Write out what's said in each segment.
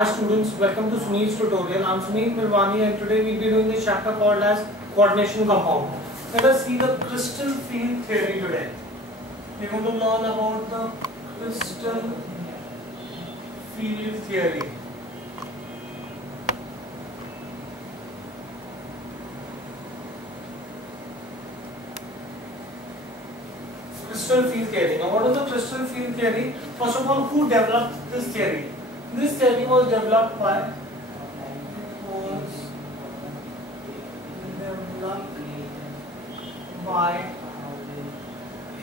Hi students, welcome to Sunil's tutorial. I'm Sunil Mirwani and today we'll be doing this chapter called as coordination compound. Let us see the crystal field theory today. We're going to learn about the crystal field theory. Crystal field theory. Now what is the crystal field theory? First of all, who developed this theory? This theory was developed by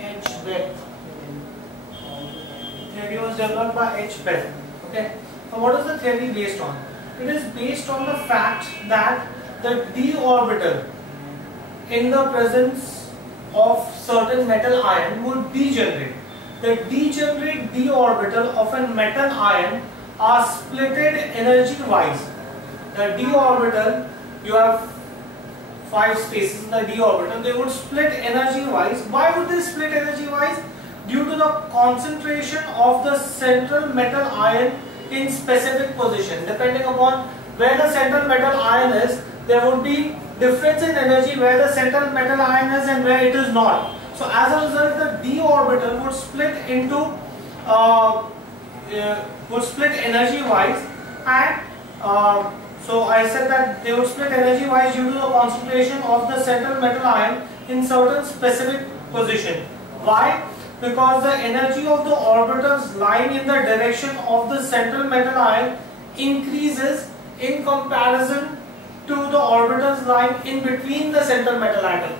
H. Bell. Theory was developed by H. Bell. Okay. Now what is the theory based on? It is based on the fact that the d orbital in the presence of certain metal ion would degenerate. The degenerate d orbital of a metal ion are splitted energy wise. The d orbital, you have 5 spaces in the d orbital, they would split energy wise. Why would they split energy wise? Due to the concentration of the central metal ion in specific position. Depending upon where the central metal ion is, there would be difference in energy where the central metal ion is and where it is not. So as a result, the d orbital would split into would split energy wise, and so I said that they would split energy wise due to the concentration of the central metal ion in certain specific position. Why? Because the energy of the orbitals lying in the direction of the central metal ion increases in comparison to the orbitals lying in between the central metal atom.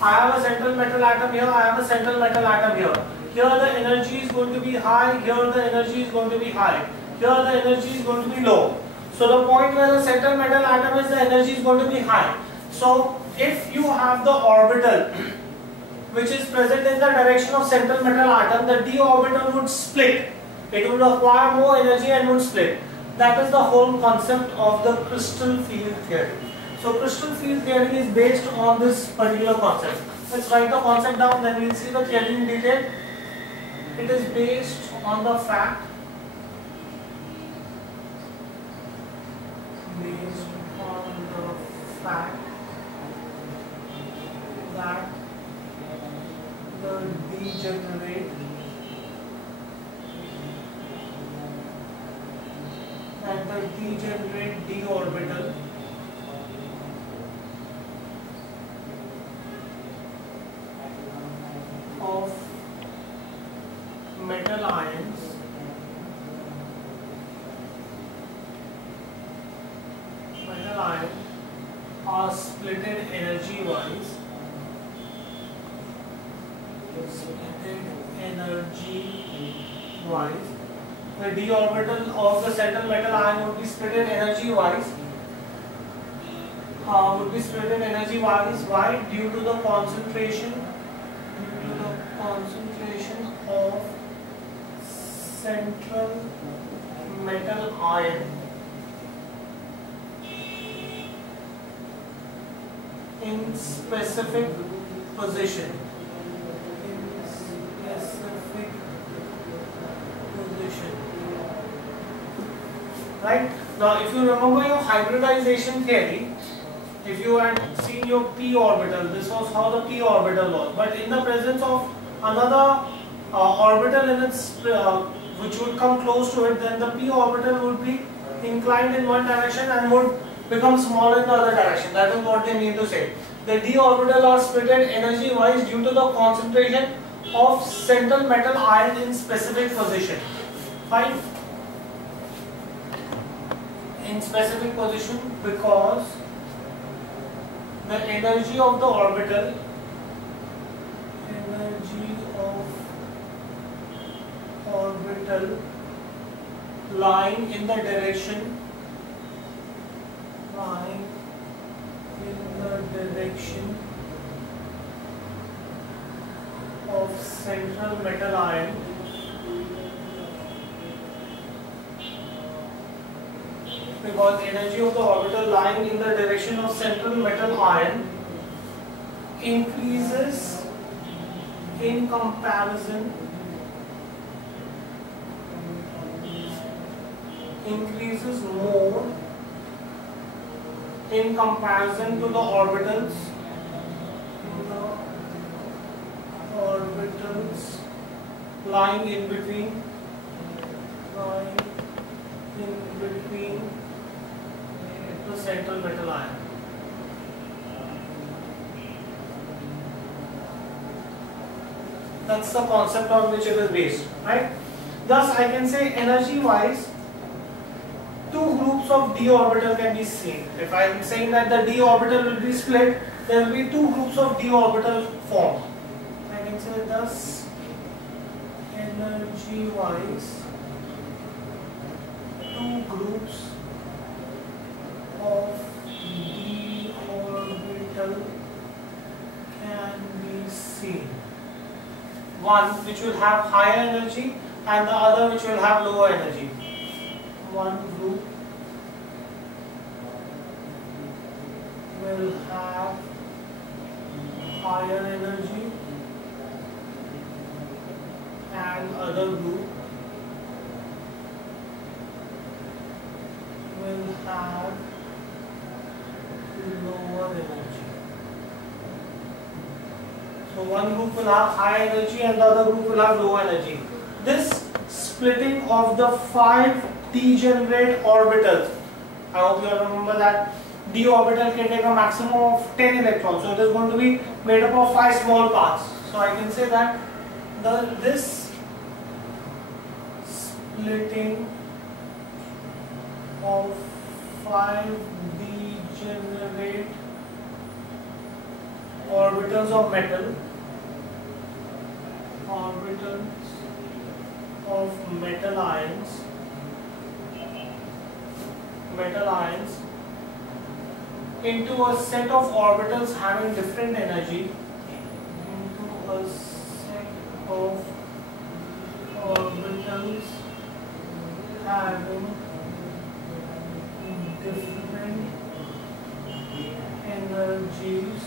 I have a central metal atom here, I have a central metal atom here. Here the energy is going to be high, here the energy is going to be high, here the energy is going to be low. So the point where the central metal atom is, the energy is going to be high. So if you have the orbital which is present in the direction of central metal atom, the d orbital would split. It would acquire more energy and would split. That is the whole concept of the crystal field theory. So crystal field theory is based on this particular concept. Let's write the concept down, then we'll see the theory in detail. It is based on the fact that the degenerate d orbital of metal ions are splitted energy wise. The d orbital of the central metal ion would be splitted energy wise. Why? Due to the concentration of central metal ion in specific position. Right? Now if you remember your hybridization theory, if you had seen your p orbital, this was how the p orbital was. But in the presence of another orbital in its which would come close to it, then the p orbital would be inclined in one direction and would become smaller in the other direction. That is what they mean to say. The d orbital are splitted energy wise due to the concentration of central metal ion in specific position. Fine. In specific position because the energy of the orbital lying in the direction of central metal ion because energy of the orbital lying in the direction of central metal ion increases in comparison increases more in comparison to the orbitals. Lying in between the central metal ion. That's the concept on which it is based, right? Thus, I can say energy-wise, two groups of d orbital can be seen. If I am saying that the d orbital will be split, there will be two groups of d orbital formed. I can say thus, energy-wise, two groups of d orbital can be seen. One which will have higher energy and the other which will have lower energy. One group will have higher energy and other group will have lower energy. So one group will have high energy and the other group will have low energy. This splitting of the 5 degenerate orbitals, I hope you all remember that d orbital can take a maximum of 10 electrons. So it is going to be made up of 5 small parts. So I can say that this splitting of 5 degenerate orbitals of metal, metal ions into a set of orbitals having different energy, energies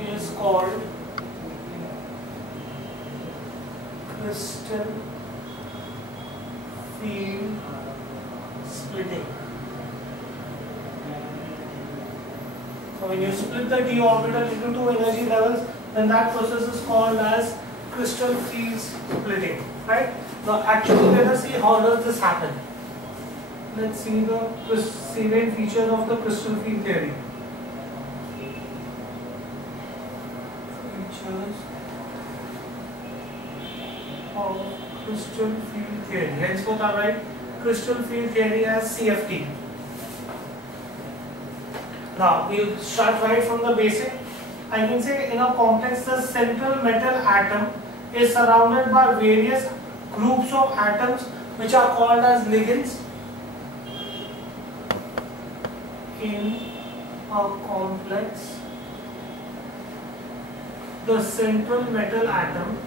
is called crystal field splitting. So when you split the d orbital into two energy levels, then that process is called as crystal field splitting, right? Now actually let us see how does this happen. Let's see the salient features of the crystal field theory. Features of crystal field theory. Henceforth I write crystal field theory as CFT. Now we'll start right from the basic. I can say in a complex the central metal atom is surrounded by various groups of atoms which are called as ligands. In a complex, the central metal atom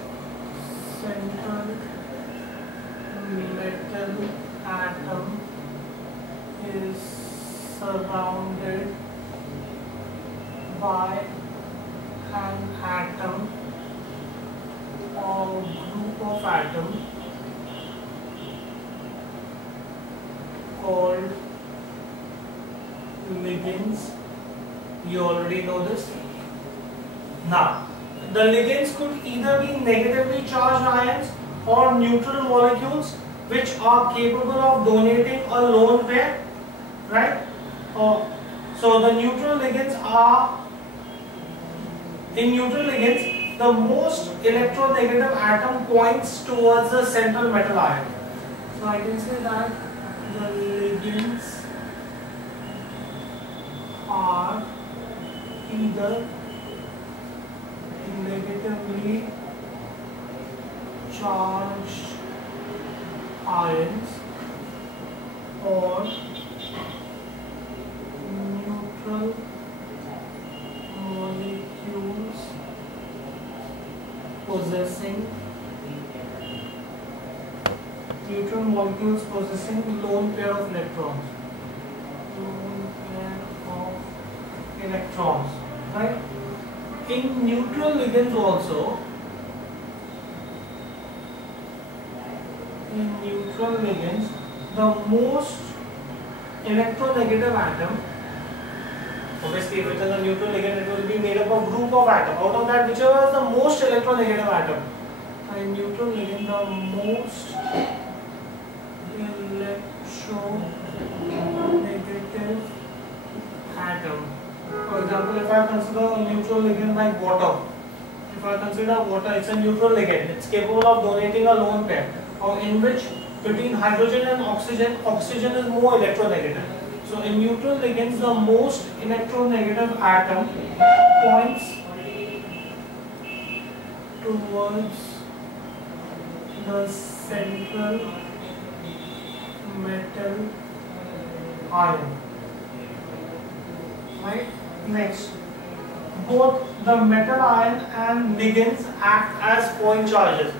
is surrounded by an atom or group of atoms called ligands. You already know this. Now, the ligands could either be negatively charged ions or neutral molecules which are capable of donating a lone pair, right? So the neutral ligands are, in neutral ligands, the most electronegative atom points towards the central metal ion. So I can say that the ligands are either negatively charged ions or neutral molecules possessing lone pair of electrons. Right? In neutral ligands also, in neutral ligands, the most electronegative atom, obviously if it is a neutral ligand it will be made up of group of atoms. Out of that, whichever is the most electronegative atom. In neutral ligand, the most electronegative atom. For example, if I consider a neutral ligand like water, if I consider water, it's a neutral ligand. It's capable of donating a lone pair, or in which between hydrogen and oxygen, oxygen is more electronegative. So in neutral ligands, the most electronegative atom points towards the central metal ion. Right? Next, both the metal ion and ligands act as point charges.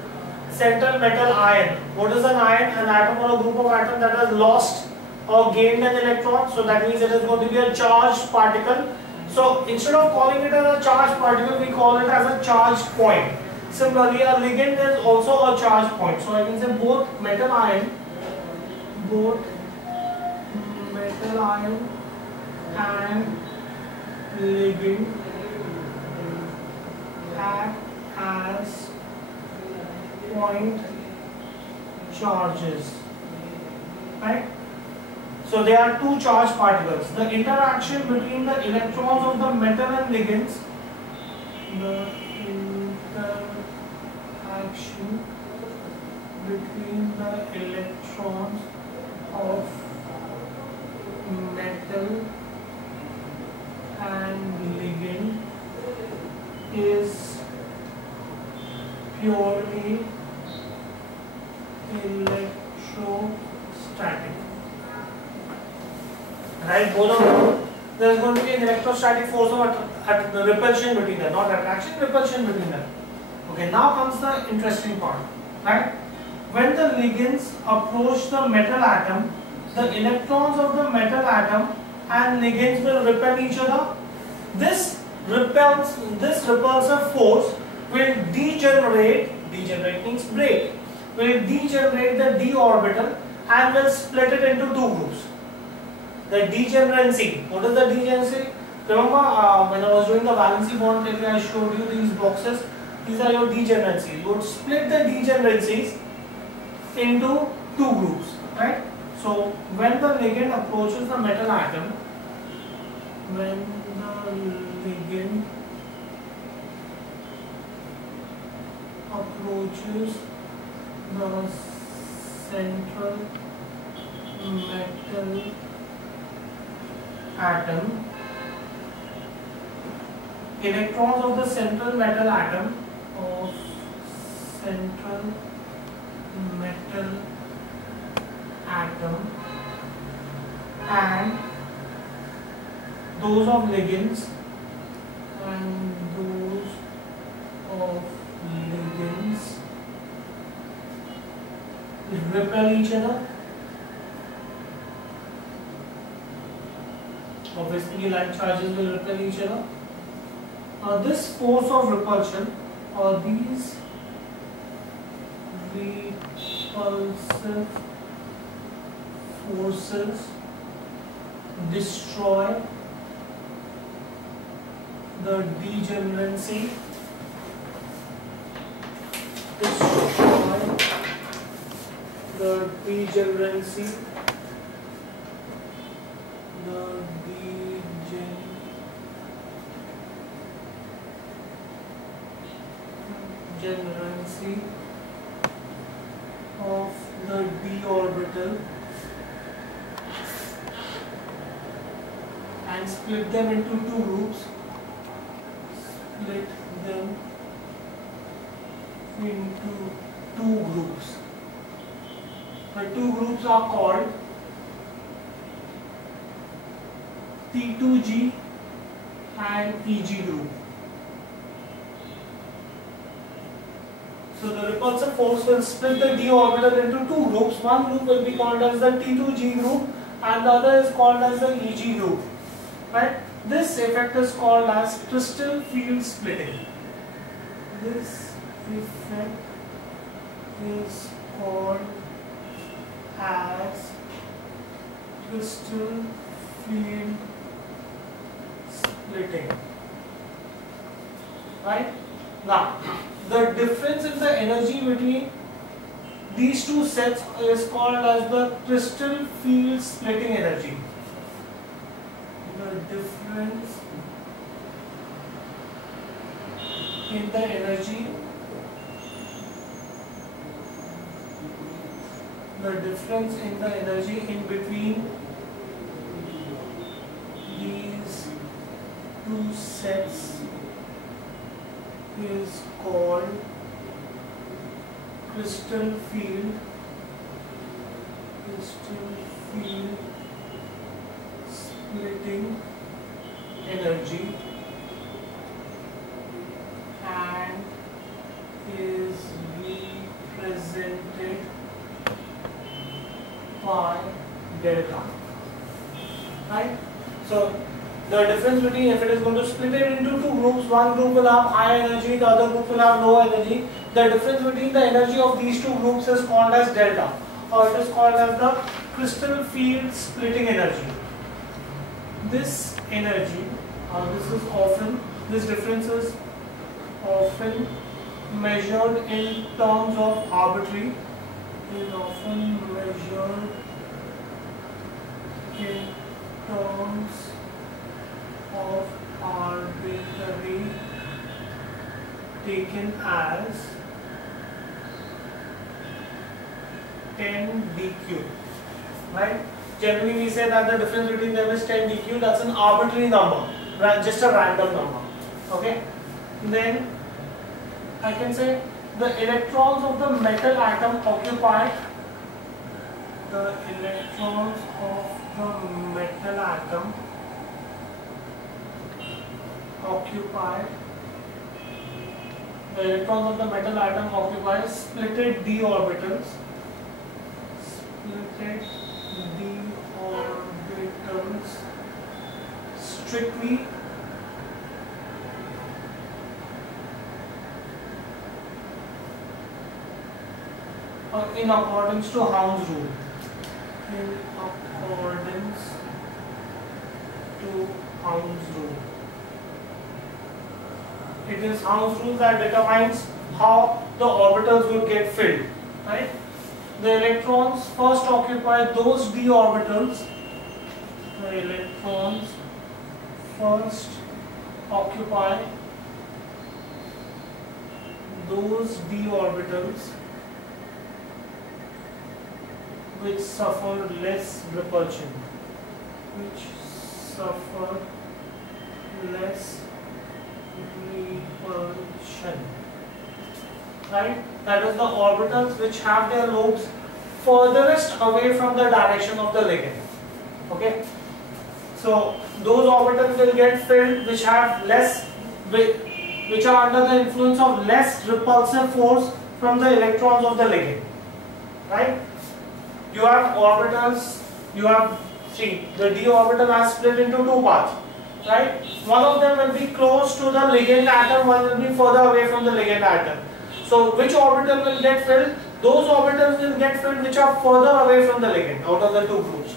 Central metal ion. What is an ion? An atom or a group of atoms that has lost or gained an electron. So that means it is going to be a charged particle. So instead of calling it as a charged particle, we call it as a charged point. Similarly, a ligand is also a charged point. So I can say both metal ion and ligand act as point charges, right? So there are two charged particles. The interaction between the electrons of the metal and ligands, the interaction between the electrons of metal and ligand is purely electrostatic. Right, both of them. There is going to be an electrostatic force of repulsion between them, not attraction, repulsion between them. Okay, now comes the interesting part. Right, when the ligands approach the metal atom, the electrons of the metal atom and ligands will repel each other. This repulsive force will degenerate means break, will degenerate the d orbital and will split it into two groups. The degeneracy. What is the degeneracy? Remember when I was doing the valency bond theory, I showed you these boxes. These are your degeneracies. You would split the degeneracies into two groups, right? So when the ligand approaches the metal atom, approaches the central metal atom, electrons of the central metal atom and those of ligands repel each other. Obviously, like charges will repel each other. This force of repulsion, or these repulsive forces, destroy the degeneracy, degeneracy of the d orbital and split them into two groups. The two groups are called T2G and EG group. So the repulsive force will split the d orbital into two groups. One group will be called as the T2G group and the other is called as the EG group. Right? This effect is called as crystal field splitting. This effect is called crystal field splitting. Right? Now, the difference in the energy between these two sets is called as the crystal field splitting energy. The difference in the energy in between these two sets is called crystal field splitting energy, and is represented by delta. Right? So the difference between, if it is going to split it into two groups, one group will have high energy, the other group will have low energy. The difference between the energy of these two groups is called as delta, or it is called as the crystal field splitting energy. This energy, this difference is often measured in terms of arbitrary, taken as 10 dq. Right? Generally we say that the difference between them is 10 dq. That's an arbitrary number, just a random number. Okay? Then I can say the electrons of the metal atom occupy splitted d orbitals strictly in accordance to Houns's rule. It is Houns's rule that determines how the orbitals will get filled. Right? The electrons first occupy those d orbitals. Which suffer less repulsion. Right? That is the orbitals which have their lobes furthest away from the direction of the ligand. Okay? So those orbitals will get filled which have which are under the influence of less repulsive force from the electrons of the ligand. Right? You have orbitals, the d orbital has split into two parts. Right? One of them will be close to the ligand atom, one will be further away from the ligand atom. So which orbital will get filled? Those orbitals will get filled which are further away from the ligand out of the two groups.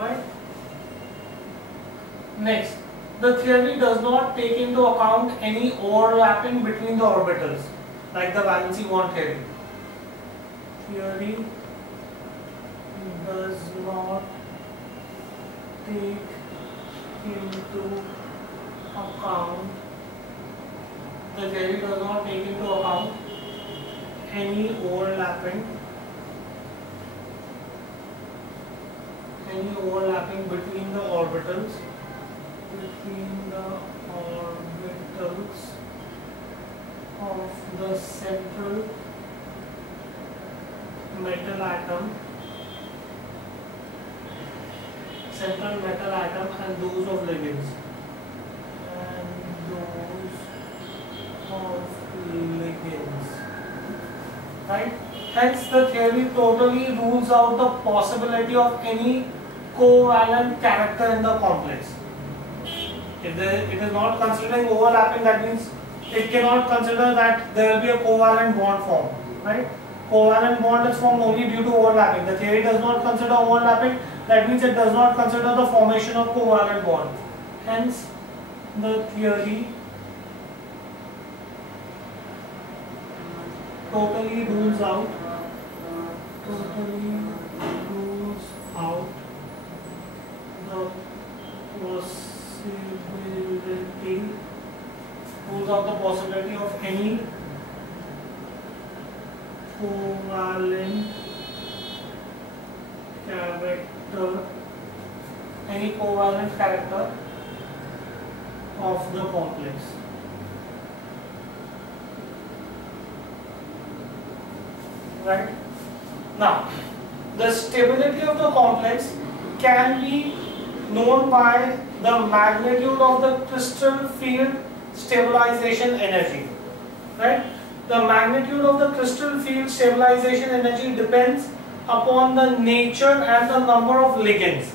Right? Next, the theory does not take into account any overlapping between the orbitals, like the valency bond theory. Theory does not take into account any overlapping between the orbitals of the central metal atom and those of ligands. Right? Hence the theory totally rules out the possibility of any covalent character in the complex. If it is not considering overlapping, that means it cannot consider that there will be a covalent bond formed. Right? Covalent bond is formed only due to overlapping. The theory does not consider overlapping. That means it does not consider the formation of covalent bond. Hence, the theory totally rules out the possibility of any covalent character of the complex. Right? Now, the stability of the complex can be known by the magnitude of the crystal field stabilization energy. Right? The magnitude of the crystal field stabilization energy depends upon the nature and the number of ligands.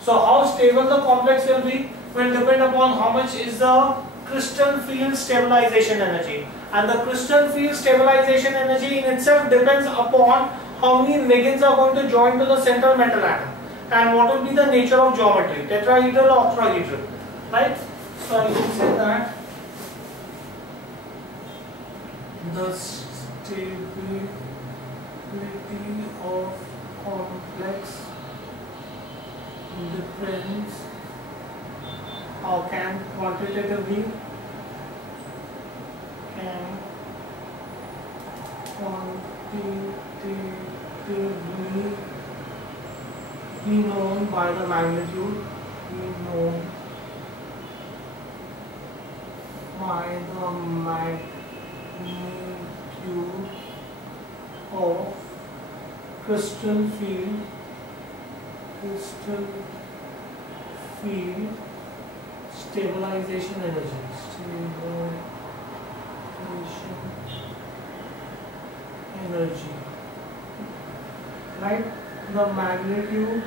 So how stable the complex will be will depend upon how much is the crystal field stabilization energy. And the crystal field stabilization energy in itself depends upon how many ligands are going to join to the central metal atom. And what will be the nature of geometry, tetrahedral or octahedral. Right? So I can say that the stability of complex depends, how can quantitatively be known by the magnitude, of crystal field stabilization energy. Right? The magnitude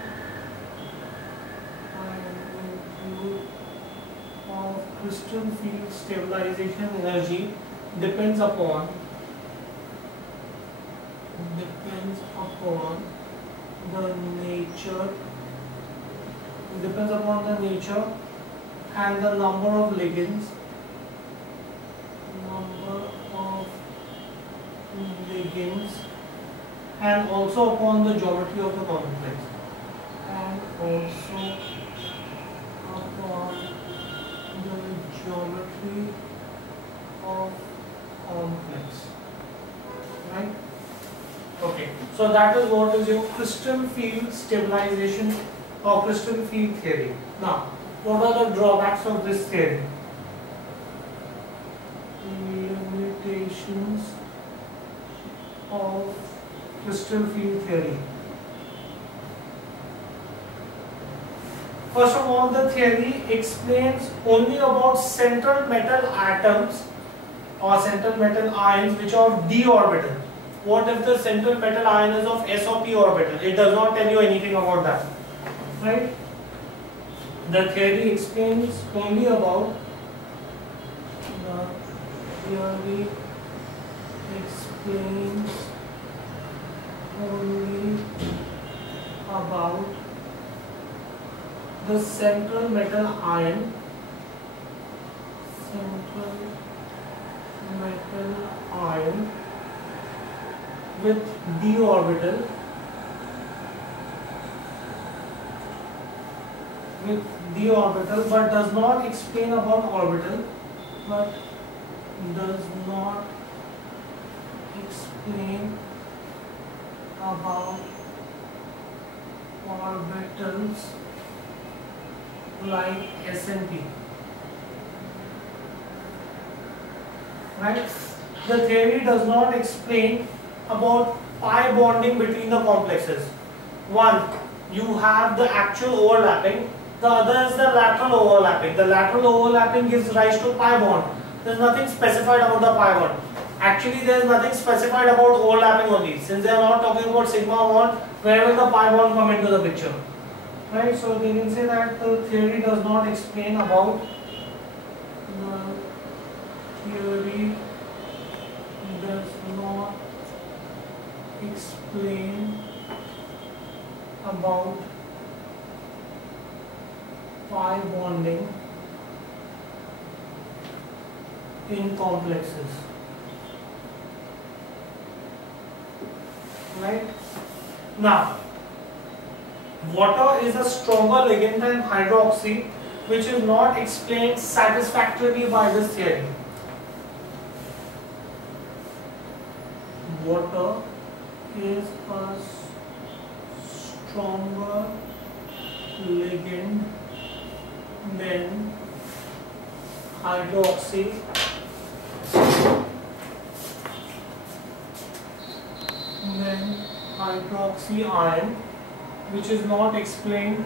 of crystal field stabilization energy depends upon the nature and the number of ligands and also upon the geometry of the complex right? Okay, so that is what is your crystal field stabilization or crystal field theory. Now, what are the drawbacks of this theory? Limitations of crystal field theory. First of all, the theory explains only about central metal atoms or central metal ions which are of d orbital. What if the central metal ion is of s or p orbital? It does not tell you anything about that. Right? The theory explains only about the central metal ion with d orbital but does not explain about orbital orbitals like S and P. Right? The theory does not explain about pi bonding between the complexes. One, you have the actual overlapping. The other is the lateral overlapping. The lateral overlapping gives rise to pi bond. There is nothing specified about the pi bond. Actually, there is nothing specified about overlapping only. Since they are not talking about sigma bond, where will the pi bond come into the picture? Right? So they can say that the theory does not explain about the theory does not explain about pi bonding between the complexes. 2. You have the actual overlapping. The other is the lateral overlapping. The theory does not explain about explain about pi bonding in complexes. Right? Now, water is a stronger ligand than hydroxy, which is not explained satisfactorily by this theory. Water is a stronger ligand than hydroxy, ion, which is not explained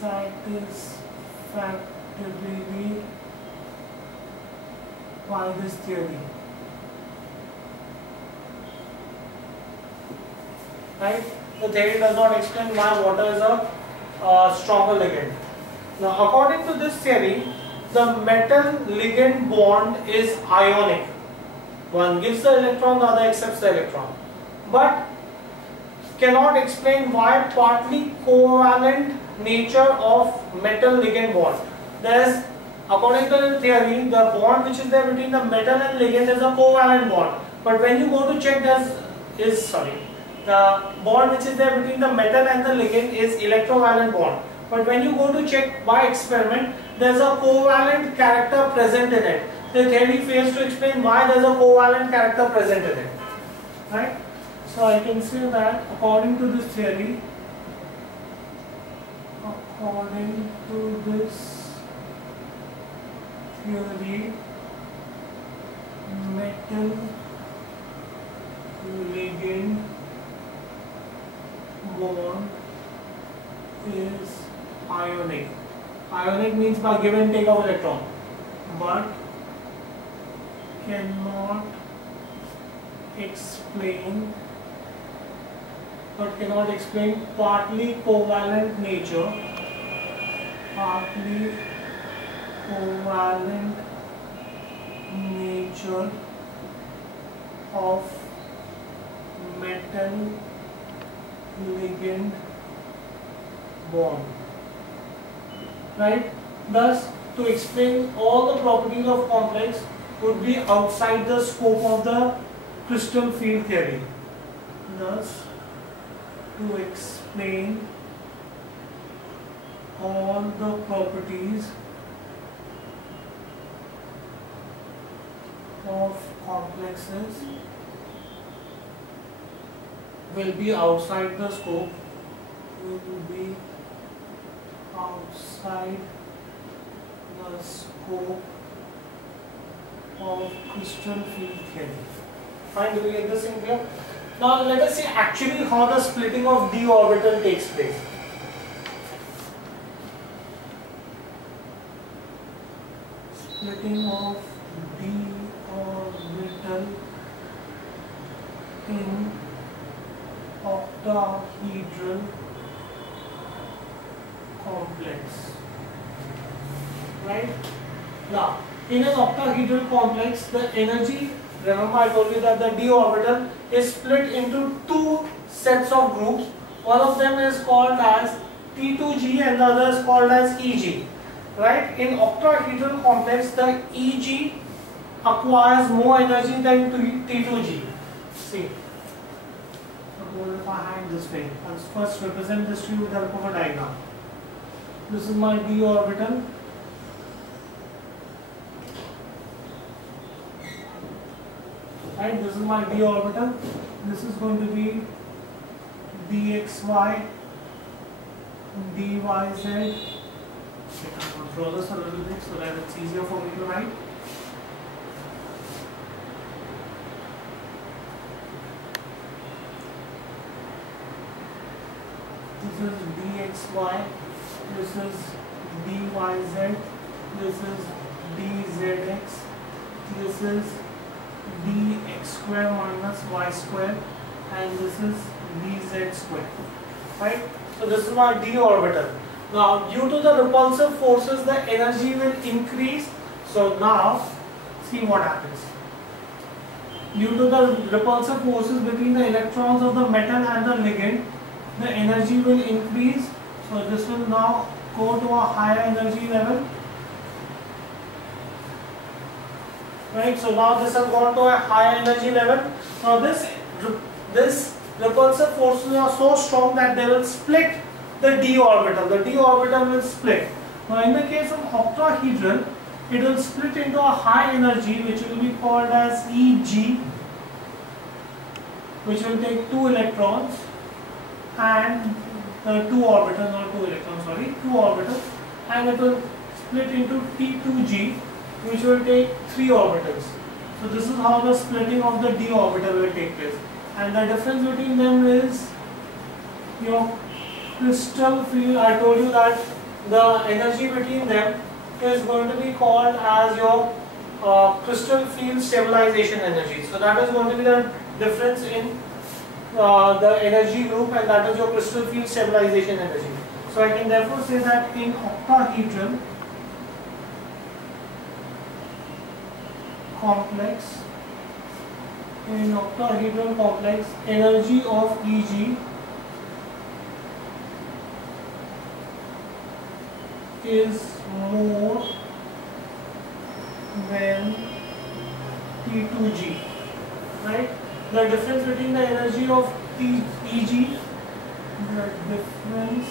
satisfactorily by this theory. Right? The theory does not explain why water is a stronger ligand. Now, according to this theory, the metal ligand bond is ionic. One gives the electron, the other accepts the electron. But cannot explain why partly covalent nature of metal ligand bond. There's, according to the theory, the bond which is there between the metal and ligand is a covalent bond. But when you go to check, the bond which is there between the metal and the ligand is electrovalent bond. But when you go to check by experiment, there is a covalent character present in it. The theory fails to explain why there is a covalent character present in it. Right? So I can say that according to this theory, metal ligand bond is ionic. Ionic means by give and take of electron, but cannot explain partly covalent nature of metal ligand bond. Right? Thus, to explain all the properties of complex would be outside the scope of the crystal field theory. Thus, to explain all the properties of complexes will be outside the scope, of crystal field theory. Fine, do we get this in clear? Now let us see actually how the splitting of d orbital takes place. Splitting of d orbital in octahedral complex. Right? Now, in an octahedral complex, the energy, remember I told you that the d orbital is split into two sets of groups. One of them is called as T2g and the other is called as EG. Right? In octahedral complex, the EG acquires more energy than T2g. See, suppose if I hang this way, I'll first represent this to you with the help of a diagram. This is my d orbital. Right, this is my d orbital. This is going to be dxy, dyz. I'm going to draw this a little bit so that it's easier for me to write. This is dxy, this is dyz, this is dzx, this is dx square minus y square, and this is dz square. Right? So this is my d orbital. Now, due to the repulsive forces, the energy will increase. So now, see what happens. Due to the repulsive forces between the electrons of the metal and the ligand, the energy will increase. So this will now go to a higher energy level. Right, so now this has gone to a higher energy level. Now this repulsive forces are so strong that they will split the d orbital. The d orbital will split. Now in the case of octahedral, it will split into a high energy which will be called as Eg, which will take 2 electrons and 2 orbitals, not 2 electrons, sorry, 2 orbitals, and it will split into T2G, which will take 3 orbitals. So this is how the splitting of the d orbital will take place. And the difference between them is your crystal field. I told you that the energy between them is going to be called as your crystal field stabilization energy. So that is going to be the difference in the energy group, and that is your crystal field stabilization energy. So I can therefore say that in octahedral complex, energy of Eg is more than T2G, right? The difference between the energy of Eg, the difference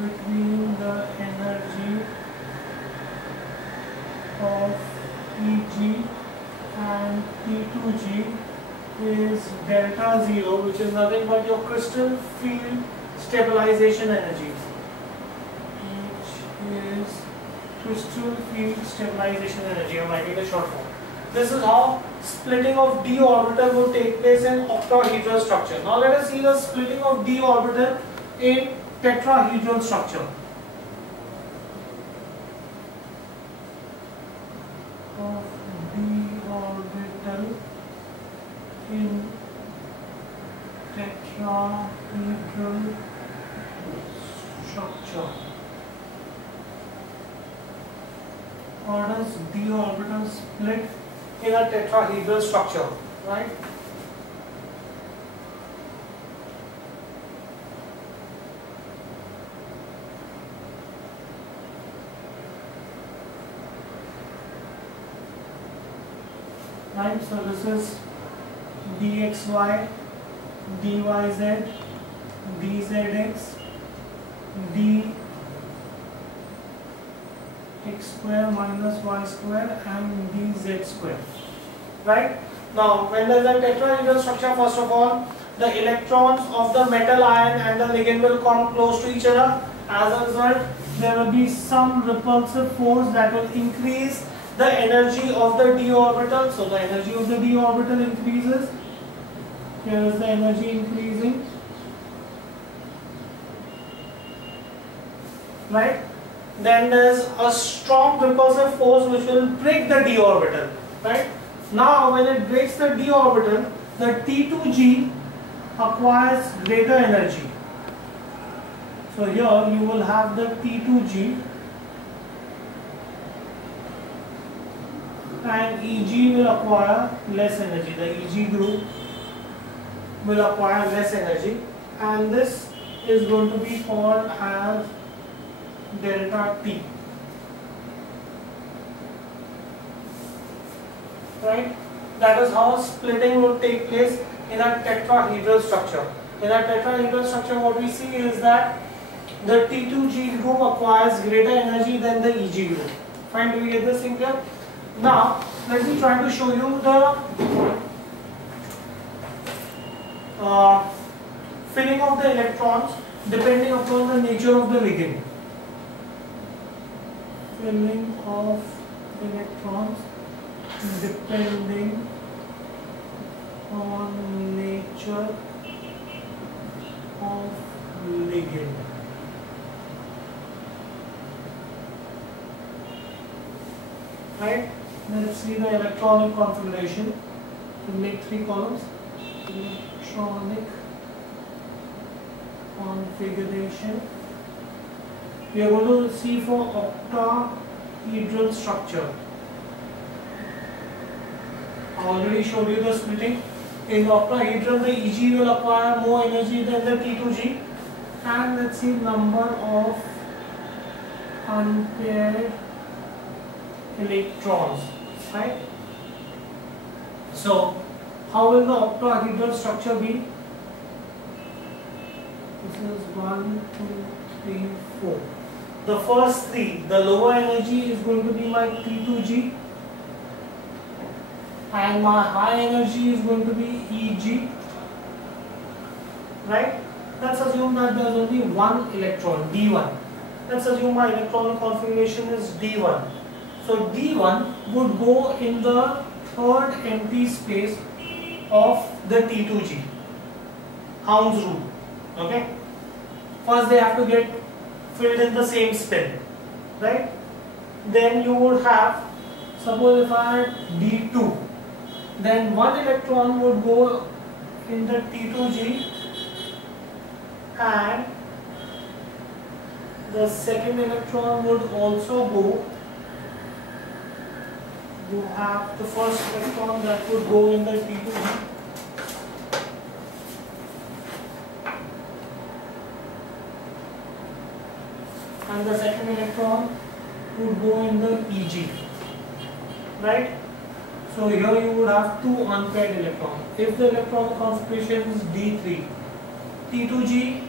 between the energy of Eg and T2G is delta 0, which is nothing but your crystal field stabilization energy, which is crystal field stabilization energy. I'm writing the short form. This is how splitting of d orbital will take place in octahedral structure. Now let us see the splitting of d orbital in tetrahedral structure. Of d orbital in tetrahedral structure. How does d orbital split in a tetrahedral structure, right? Right, so this is dxy, dyz, dzx, d x square minus y square and dz square. Right? Now, when there is a tetrahedral structure, first of all, the electrons of the metal ion and the ligand will come close to each other. As a result, there will be some repulsive force that will increase the energy of the d orbital. So the energy of the d orbital increases. Here is the energy increasing. Right? Then there is a strong repulsive force which will break the d orbital. Right? Now when it breaks the d orbital, the T2G acquires greater energy. So here you will have the T2G and Eg will acquire less energy. The Eg group will acquire less energy, and this is going to be called as delta T. Right? That is how splitting will take place in a tetrahedral structure. In a tetrahedral structure, what we see is that the T2G group acquires greater energy than the Eg group. Fine, do we get this thing here? Now, let me try to show you the filling of the electrons depending upon the nature of the ligand. Filling of electrons depending on nature of ligand. Right? Let's see the electronic configuration. We'll make 3 columns. Electronic configuration We are going to see for octahedral structure. I already showed you the splitting. In octahedral, the Eg will acquire more energy than the T2G. And let's see number of unpaired electrons, right? So, how will the octahedral structure be? This is 1, 2, 3, 4. The first three, the lower energy is going to be my T2G, and my high energy is going to be Eg, right? Let's assume that there is only one electron, D1. Let's assume my electron configuration is D1. So D1 would go in the third empty space of the T2G, Hound's rule. Okay. First they have to get filled in the same spin, right? Then you would have, suppose if I had D2, then one electron would go in the T2G and the second electron would also go. You have the first electron that would go in the T2G, and the second electron would go in the Eg, right? So here you would have two unpaired electrons. If the electron configuration is D3, T2G,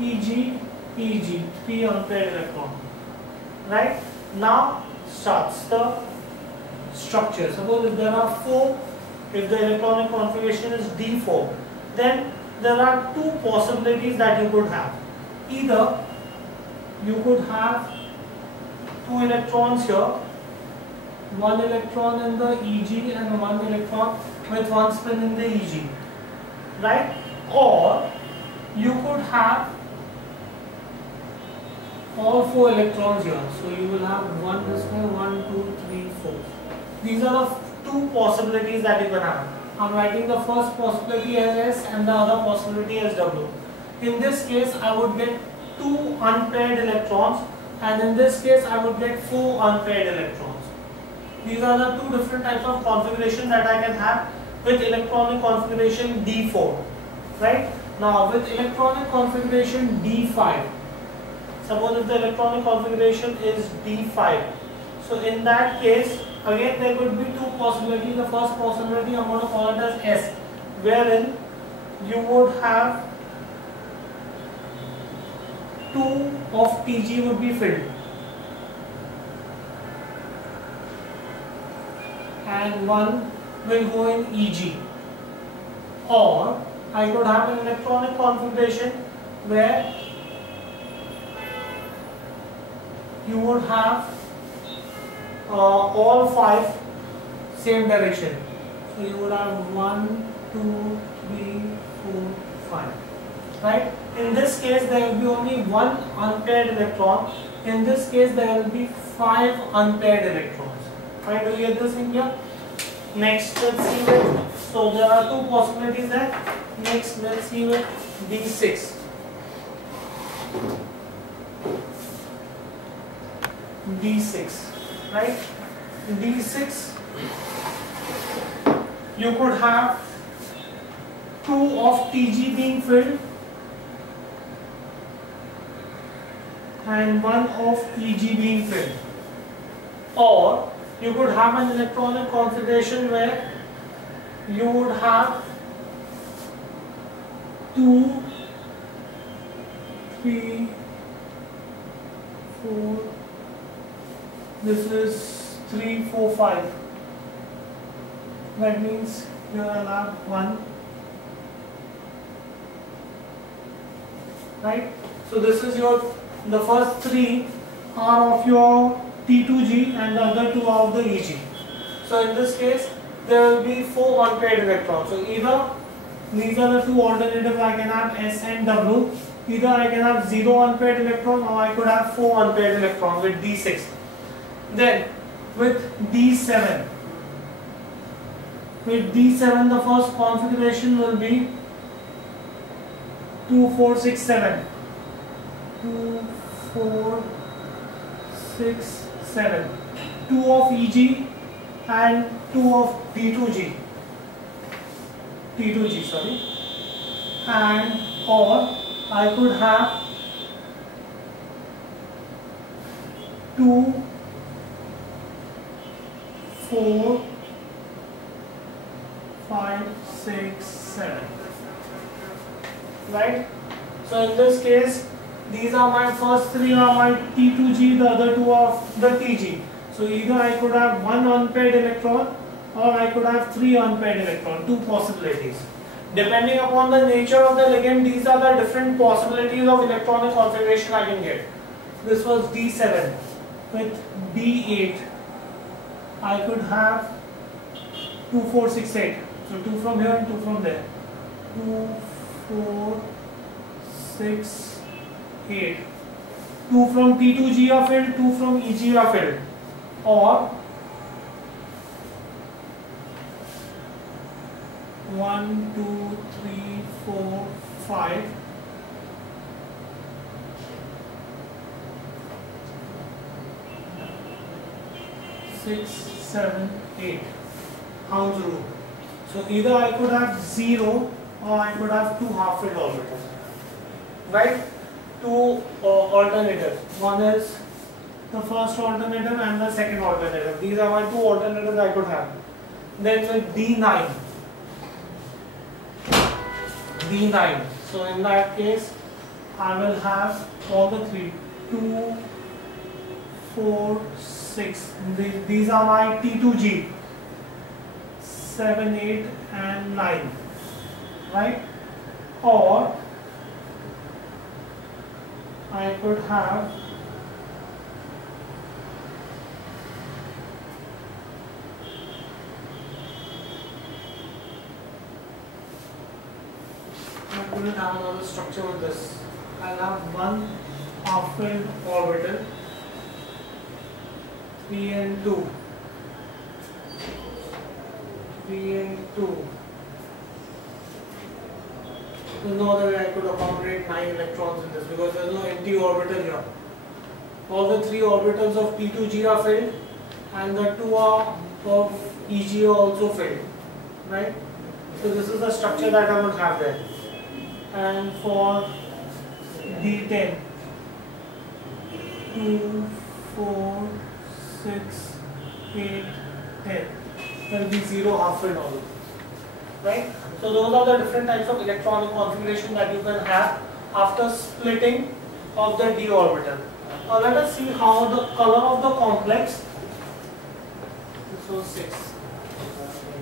Eg, Eg, three unpaired electrons, right? Now starts the structure. Suppose if there are four, if the electronic configuration is D4, then there are two possibilities that you could have. Either you could have two electrons here, one electron in the Eg and one electron with one spin in the Eg, right? Or you could have all four electrons here. So you will have one this way, 1, 2, 3, 4. These are the two possibilities that you can have. I am writing the first possibility as S and the other possibility as W. In this case, I would get two unpaired electrons, and in this case, I would get four unpaired electrons. These are the two different types of configuration that I can have with electronic configuration D4, right? Now with electronic configuration D5, suppose if the electronic configuration is D5, so in that case, again there could be two possibilities. The first possibility I am going to call it as S, wherein you would have two of Tg would be filled and one will go in Eg. Or I could have an electronic configuration where you would have all five same direction. So you would have 1, 2, 3, 4, 5. Right? In this case, there will be only one unpaired electron. In this case, there will be 5 unpaired electrons. Right? Do you get this in here? Next, let's see with. So there are two possibilities there. Next, let's see with D6. D6, right? D6, you could have two of Tg being filled and one of Eg being filled. Or you could have an electronic configuration where you would have 2, 3, 4, this is 3, 4, 5. That means here I'll have 1. Right? So this is the first 3 are of your T2G and the other 2 are of the Eg. So in this case, there will be 4 unpaired electrons. So either these are the two alternatives I can have, S and W. Either I can have 0 unpaired electron or I could have 4 unpaired electrons with D6. Then with D7, the first configuration will be 2, 4, 6, 7. 2, 4, 6, 7. 2 of EG and 2 of D2G. T2G, sorry. And or I could have 2, 4, 5, 6, 7. Right? So in this case, these are my first 3 are my T2G, the other 2 of the TG. So either I could have 1 unpaired electron or I could have 3 unpaired electron, 2 possibilities. Depending upon the nature of the ligand, these are the different possibilities of electronic configuration I can get. This was D7 with D8. I could have 2, 4, 6, 8. So 2 from here and 2 from there. 2, 4, 6, 8. 2 from T2G are filled, 2 from EG are filled. Or 1, 2, 3, 4, 5. 6, 7, 8. Hound's rule. So either I could have 0 or I could have 2 half-filled orbitals. Right? 2 alternatives. One is the first alternative and the second alternative. These are my 2 alternatives I could have. Then with D9. D9. So in that case, I will have all the 3. 2, 4, 6. These are my T2G. 7, 8 and 9. Right? Or I could have another structure with this. I'll have 1 half-filled orbital, 3 and 2. 3 and 2. There's no other way I could accommodate 9 electrons in this because there's no empty orbital here. All the 3 orbitals of T2G are filled and the 2 are of EG are also filled. Right? So this is the structure that I would have there. And for D10, 2, 4, 6, 8, 10. There will be 0 half-filled orbitals. Right? So those are the different types of electronic configuration that you can have after splitting of the d orbital. Now let us see how the color of the complex. This was 6,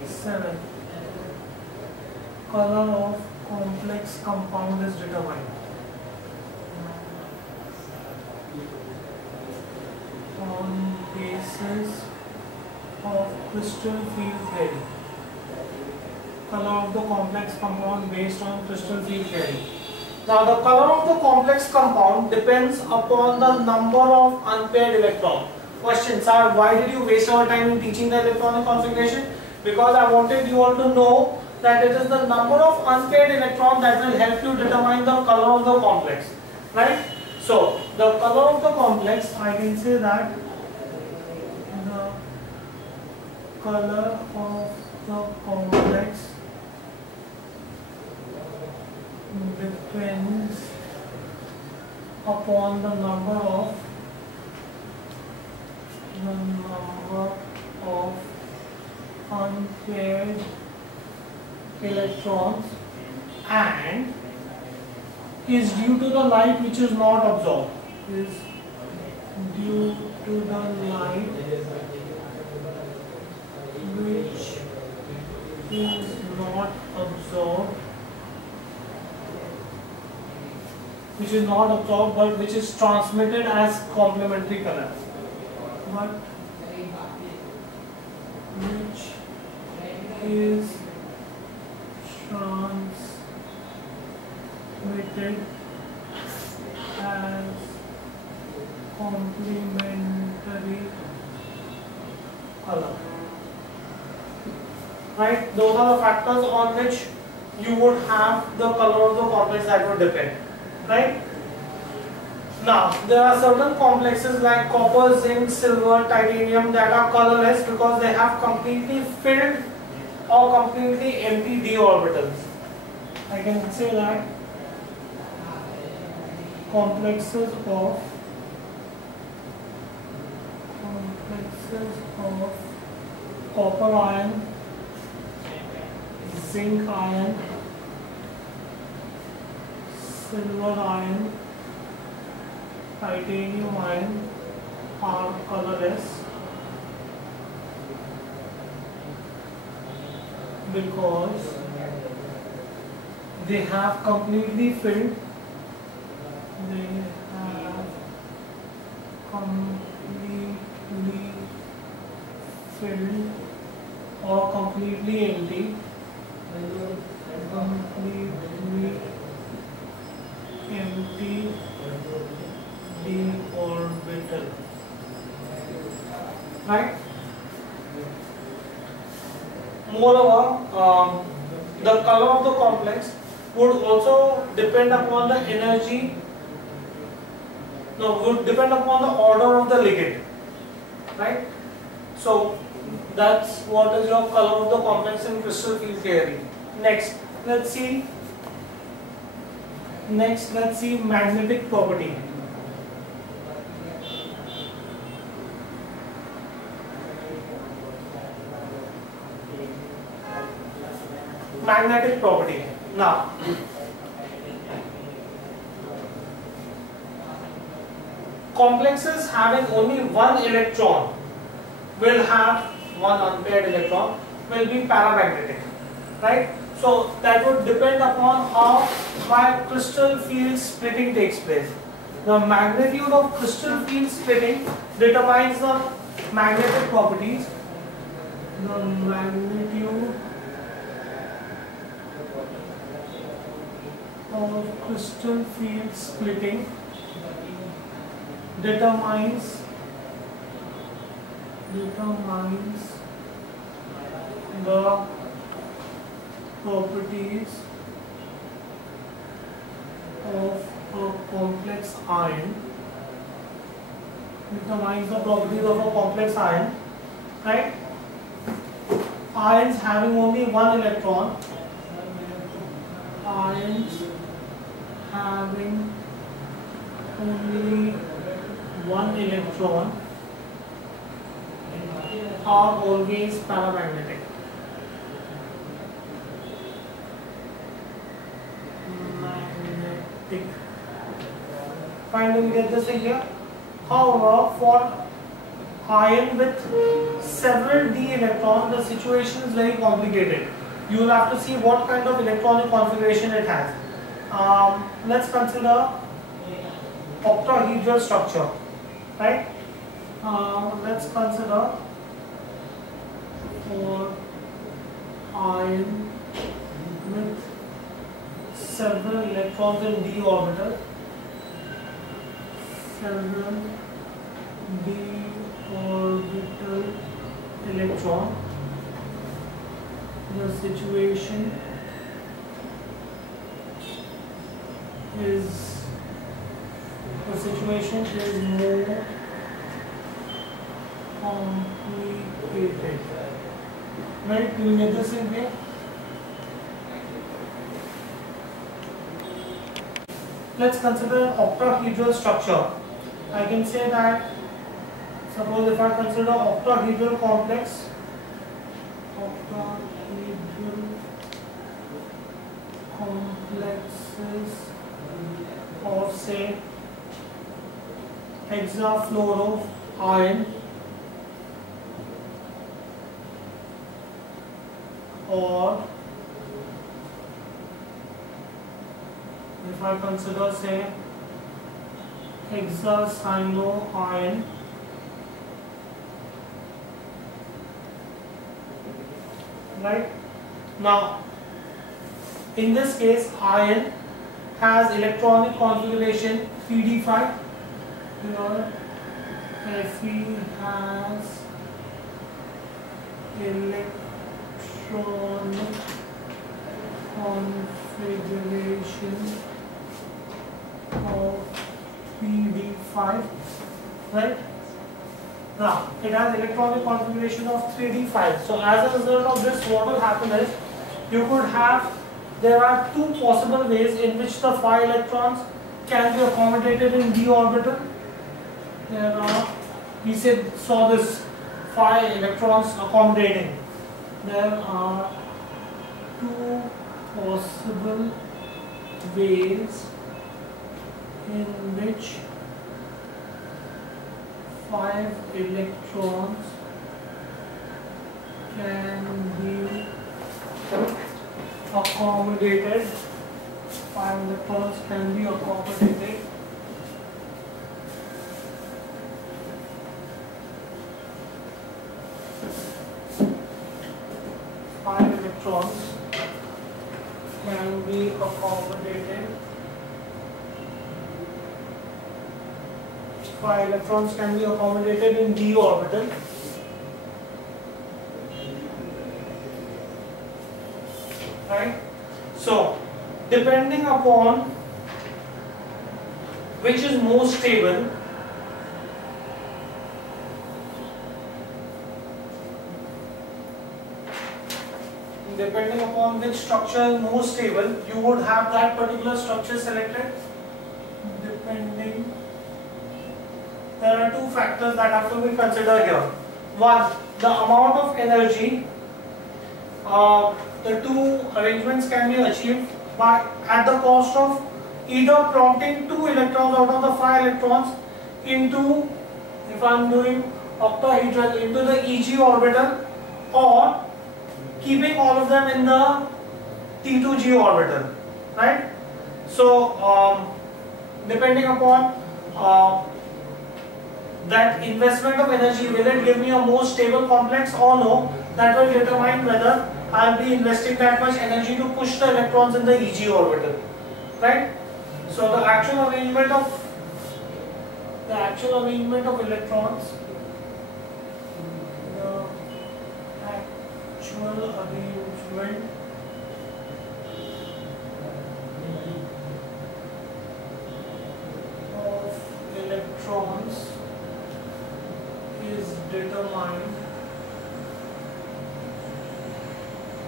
7. Color of complex compound is determined on basis of crystal field theory. Color of the complex compound based on crystal field theory. Now the color of the complex compound depends upon the number of unpaired electrons. Question, sir, why did you waste our time in teaching the electronic configuration? Because I wanted you all to know that it is the number of unpaired electrons that will help you determine the color of the complex. Right? So the color of the complex, I can say that the color of the complex depends upon the number of unpaired electrons and is due to the light which is not absorbed. Is due to the light which is not absorbed, but which is transmitted as complementary color, but which is transmitted as complementary color. Right? Those are the factors on which you would have the color of the complex that would depend. Right? Now, there are certain complexes like copper, zinc, silver, titanium that are colorless because they have completely filled or completely empty d orbitals. I can say that complexes of copper ion, zinc ion, silver ion, titanium ion are colorless because they have completely filled or completely empty d orbital, right? Moreover, the color of the complex would also depend upon the energy, would depend upon the order of the ligand, right? So that's what is your color of the complex in crystal field theory. Next, let's see magnetic property. Magnetic property. Now, complexes having only one electron will have one unpaired electron, will be paramagnetic, right? So that would depend upon how my crystal field splitting takes place. The magnitude of crystal field splitting determines the magnetic properties. The magnitude of crystal field splitting determines the properties of a complex ion, right? Ions having only one electron, are always paramagnetic. Fine, do we get this thing here? However, for ion with several d electrons, the situation is very complicated. You will have to see what kind of electronic configuration it has. Let's consider octahedral structure, right? Let's consider for ion with several electrons in d orbital, electron. The situation is more complicated. Right? Do you get this in here? Let's consider an octahedral structure. I can say that, suppose if I consider octahedral complex, complexes of say hexafluoro ion or if I consider say hexacyano ion, right? Now in this case ion has electronic configuration PD5. Here Fe has electronic configuration of PD 5, right? Now it has electronic configuration of 3d5. So as a result of this, what will happen is you could have, there are two possible ways in which the 5 electrons can be accommodated in d orbital. There are, we saw this 5 electrons accommodating. There are two possible ways in which 5 electrons can be accommodated. 5 electrons can be accommodated can be accommodated. 5 electrons can be accommodated in d orbital. Right? So, depending upon which is more stable, depending upon which structure is more stable, you would have that particular structure selected. Depending, there are two factors that have to be considered here. One, the amount of energy the two arrangements can be achieved by at the cost of either prompting 2 electrons out of the 5 electrons into, if I am doing octahedral, into the Eg orbital, or keeping all of them in the T2G orbital, right? So depending upon that investment of energy, will it give me a more stable complex or no, that will determine whether I will be investing that much energy to push the electrons in the Eg orbital, right? So the actual arrangement of electrons, arrangement of electrons is determined.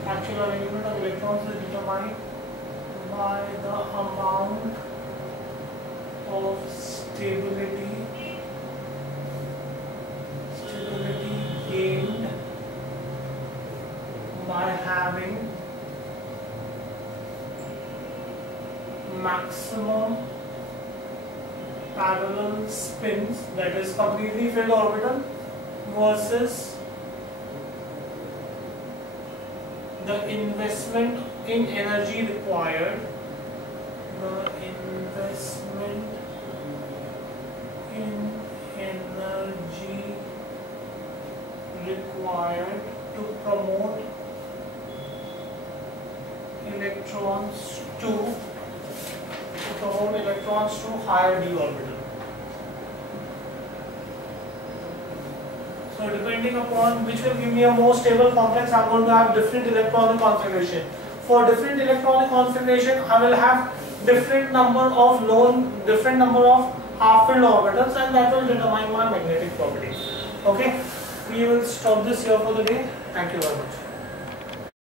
Actual arrangement of electrons is determined by the amount of stability gained by having maximum parallel spins, that is completely filled orbital, versus the investment in energy required, to promote electrons to higher d orbital. So depending upon which will give me a more stable complex, I am going to have different electronic configuration. For different electronic configuration, I will have different number of half-filled orbitals, and that will determine my magnetic properties. Okay, we will stop this here for the day. Thank you very much.